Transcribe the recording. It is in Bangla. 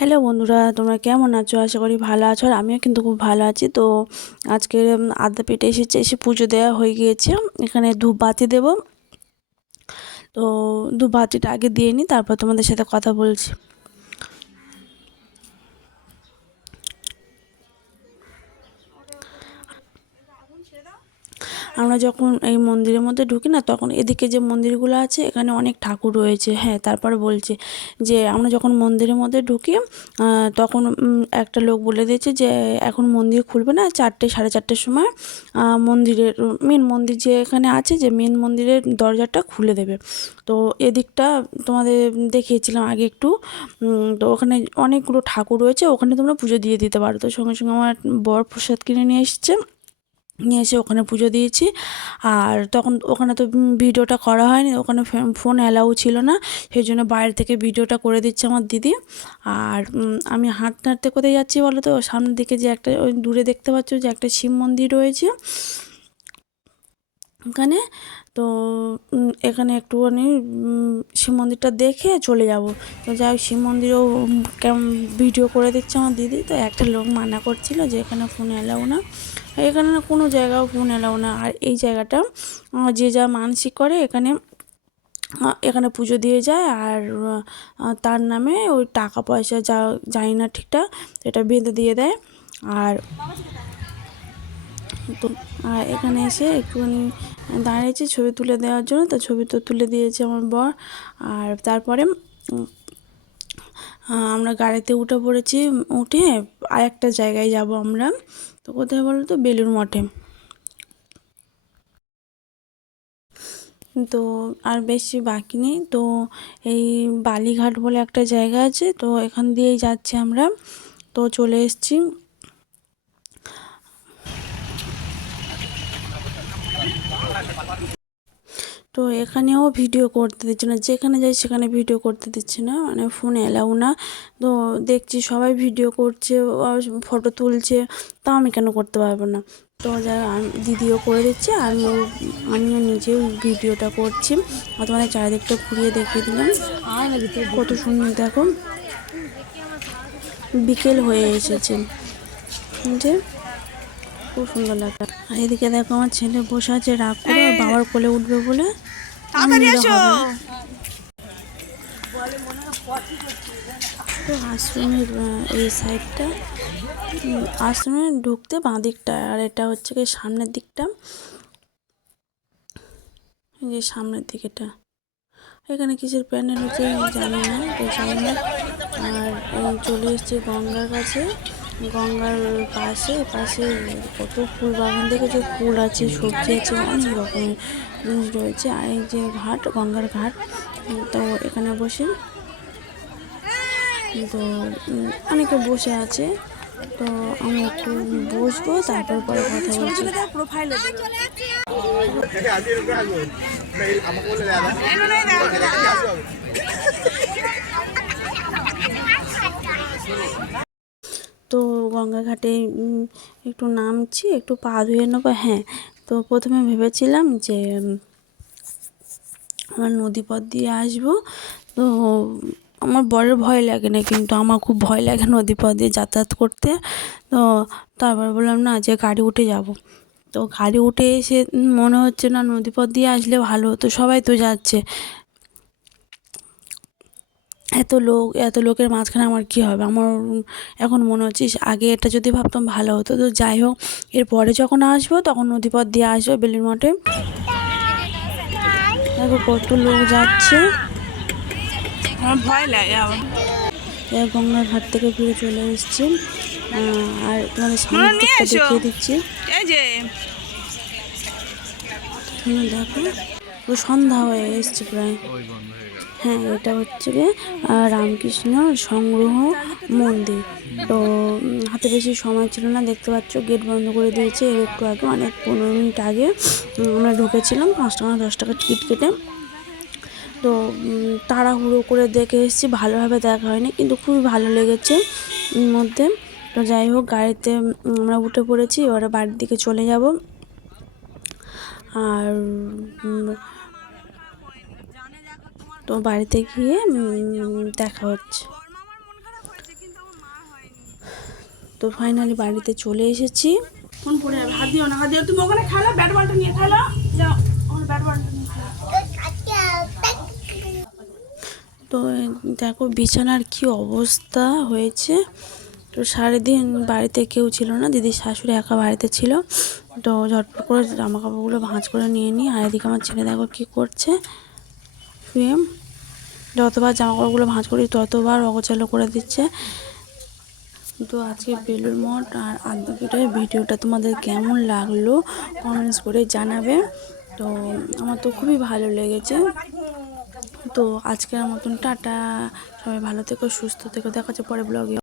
হ্যালো বন্ধুরা, তোমরা কেমন আছো? আশা করি ভালো আছো। আর আমিও কিন্তু খুব ভালো আছি। তো আজকে আদ্যাপীঠে এসে পুজো দেওয়া হয়ে গিয়েছে। এখানে ধূপবাতি দেব। তো ধূপবাতিটা আগে দিয়ে নিই, তারপর তোমাদের সাথে কথা বলছি। আমরা যখন এই মন্দিরের মধ্যে ঢুকি না, তখন এদিকে যে মন্দিরগুলো আছে এখানে অনেক ঠাকুর রয়েছে। হ্যাঁ, তারপরে বলছে যে আমরা যখন মন্দিরের মধ্যে ঢুকি তখন একটা লোক বলে দিয়েছে যে এখন মন্দির খুলবে না, 4টে 4:30 সময় মন্দিরের মেন মন্দির যে এখানে আছে, যে মেন মন্দিরের দরজাটা খুলে দেবে। তো এদিকটা তোমাদের দেখিয়েছিলাম আগে একটু। তো ওখানে অনেকগুলো ঠাকুর রয়েছে, ওখানে তোমরা পুজো দিয়ে দিতে পারো। তো সঙ্গে সঙ্গে আমার বর প্রসাদ কিনে নিয়ে এসে ওখানে পুজো দিয়েছি। আর তখন ওখানে তো ভিডিওটা করা হয়নি, ওখানে ফোন অ্যালাউ ছিল না, সেই জন্য বাইরে থেকে ভিডিওটা করে দিচ্ছে আমার দিদি। আর আমি হাঁটতে হাঁটতে কোথায় যাচ্ছি বলো তো? সামনের দিকে যে একটা ওই দূরে দেখতে পাচ্ছ যে একটা শিব মন্দির রয়েছে এখানে। তো এখানে একটুখানি শিব মন্দিরটা দেখে চলে যাব। তো যাই হোক, শিব মন্দিরেও কেমন ভিডিও করে দিচ্ছে আমার দিদি। তো একটা লোক মানা করছিল যে এখানে ফোন এলাও না, এখানে না কোনো জায়গাও ফোন এলাও না। আর এই জায়গাটা যে যা মানসিক করে এখানে পুজো দিয়ে যায়। আর তার নামে ওই টাকা পয়সা যা জানি না ঠিকঠাক, এটা বেঁধে দিয়ে দেয়। আর তো এখানে এসে একটুখানি দাঁড়িয়েছি ছবি তুলে দেওয়ার জন্য। তো ছবি তো তুলে দিয়েছে আমার বর। আর তারপরে আমরা গাড়িতে উঠে পড়েছি। উঠে আরেকটা জায়গায় যাব আমরা। তো কোথায় বলো তো? বেলুড় মঠে। তো আর বেশি বাকি নেই। তো এই বালিঘাট বলে একটা জায়গা আছে, তো এখান দিয়েই যাচ্ছি আমরা। তো চলে এসেছি। তো এখানেও ভিডিও করতে দিচ্ছে না, যেখানে যাই সেখানে ভিডিও করতে দিচ্ছে না, মানে ফোন এলাও না। তো দেখছি সবাই ভিডিও করছে, ফটো তুলছে, তাও আমি কেন করতে পারবো না? তো যাই দিদিও করে দিচ্ছে, আমিও নিজেও ভিডিওটা করছি। আর তোমাদের চারিদিকটা ঘুরিয়ে দেখিয়ে দিলাম কত সুন্দর। দেখো, বিকেল হয়ে এসেছে যে খুব সুন্দর লাগে। আর এদিকে দেখো আমার ছেলে বসে আছে রাগ করে, বাবার কোলে উঠবে বলে। তো আশ্রমের এই সাইডটা, আশ্রমে ঢুকতে বাঁ দিকটা, আর এটা হচ্ছে কি সামনের দিকটা, এই যে সামনের দিকেটা। এখানে কিসের প্যান্ডেল হচ্ছে জানি না, তো জানি না। আর চলে এসেছি গঙ্গার কাছে। গঙ্গার পাশে কত ফুল বাগান, দেখেছো? ফুল আছে, সবজি আছে, অনেক রকমের জিনিস রয়েছে। আর এই যে ঘাট, গঙ্গার ঘাট। তো এখানে বসে, তো অনেকে বসে আছে। তো আমি একটু বসবো, তারপর পরে কথা বলছি। তো গঙ্গা ঘাটে একটু নামছি, একটু পা ধুয়ে নেবো। হ্যাঁ, তো প্রথমে ভেবেছিলাম যে আমার নদীপথ দিয়ে আসবো। তো আমার বরের ভয় লাগে না, কিন্তু আমার খুব ভয় লাগে নদীপথ দিয়ে যাতায়াত করতে। তো তারপর বললাম না, যে গাড়ি উঠে যাব। তো গাড়ি উঠে এসে মনে হচ্ছে না নদীপথ দিয়ে আসলে ভালো হতো, সবাই তো যাচ্ছে। এত লোকের মাঝখানে আমার কী হবে? আমার এখন মনে হচ্ছে আগে এটা যদি ভাবতাম ভালো হতো। তো যাই হোক, এরপরে যখন আসবো তখন নদীপথ দিয়ে আসবো বেলুড় মঠে। দেখো কত লোক যাচ্ছে। আমার ভয় লাগে আবার। গঙ্গার ঘাট থেকে ফিরে চলে এসেছি। আর তোমাদের সামনের দিকটা দেখিয়ে দিচ্ছি। এই যে দেখো, পুরো সন্ধ্যা হয়ে এসছে প্রায়। হ্যাঁ, এটা হচ্ছে গিয়ে রামকৃষ্ণ সংগ্রহ মন্দির। তো হাতে বেশি সময় ছিল না, দেখতে পাচ্ছ গেট বন্ধ করে দিয়েছে এর একটু আগে, মানে 15 মিনিট আগে আমরা ঢুকেছিলাম 5 টাকা 10 টাকা টিকিট কেটে। তো তাড়াহুড়ো করে দেখে এসেছি, ভালোভাবে দেখা হয়নি, কিন্তু খুবই ভালো লেগেছে মধ্যে। তো যাই হোক, গাড়িতে আমরা উঠে পড়েছি, এবারে বাড়ির দিকে চলে যাব। আর তো বাড়িতে গিয়ে দেখা হচ্ছে। তো ফাইনালি বাড়িতে চলে এসেছি। ফোন পড়ে যাবে, হাত দিও না, হাত দিও। তুমি ওখানে খেলো, ব্যাট বলটা নিয়ে খেলো, যাও ওখানে ব্যাট বলটা নিয়ে খেলো। তো দেখো বিছানার কি অবস্থা হয়েছে। তো সারাদিন বাড়িতে কেউ ছিল না, দিদির শাশুড়ি একা বাড়িতে ছিল। তো ঝটপট করে জামা কাপড়গুলো ভাঁজ করে নিয়ে নিই। আর এদিকে আমার ছেলে দেখো কী করছে, শুয়ে যতবার জামা কাপড়গুলো ভাঁজ করি ততবার অগোছালো করে দিচ্ছে। তো আজকে বেলুড় মঠ আর আদ্যাপীঠের ভিডিওটা তোমাদের কেমন লাগলো কমেন্টস করে জানাবে। তো আমার তো খুবই ভালো লেগেছে। তো আজকের মতন টাটা, সবাই ভালো থেকো, সুস্থ থেকো, দেখা হচ্ছে পরে ব্লগে।